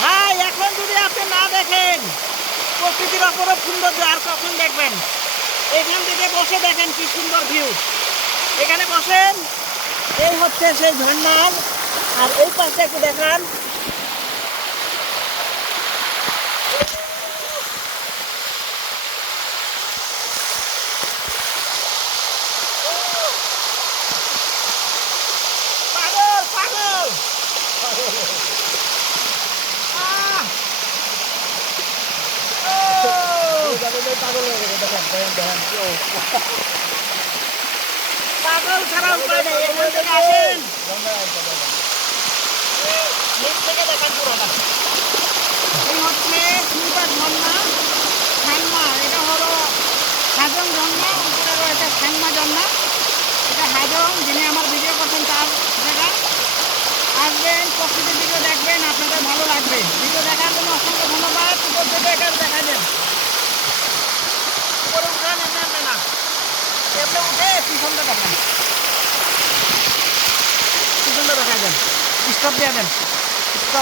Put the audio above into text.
ভাই, এখন যদি আপনি না দেখেন, প্রকৃতির অপরূপ সুন্দর আর কখন দেখবেন? এখান থেকে বসে দেখেন কি সুন্দর ভিউ এখানে বসেন, এই হচ্ছে সেই ঝর্ণার, আর এই পাশে একটু দেখান পাগল ছাড়া উপায় নেই থেকে আসেন। নিচ থেকে দেখান পুরোটা। এই হচ্ছে সুন্দর ঝর্ণা সাংমা এটা হলো হাজং ঝর্ণা উপরে রয়েছে ঝর্ণা। এটা হাজং যিনি আমার ভিডিও করছেন তার জায়গা। আসবেন প্রকৃতির ভিডিও দেখবেন আপনাদের ভালো লাগবে ভিডিও দেখার জন্য অসংখ্য ধন্যবাদ উপর থেকে এটা দেখা দেন উপরে উঠান এমনি এমনি না এমনি উঠে পিছনটা দেখান। পিছনটা দেখা দেন। স্টপ দিয়ে দেন। স্টপ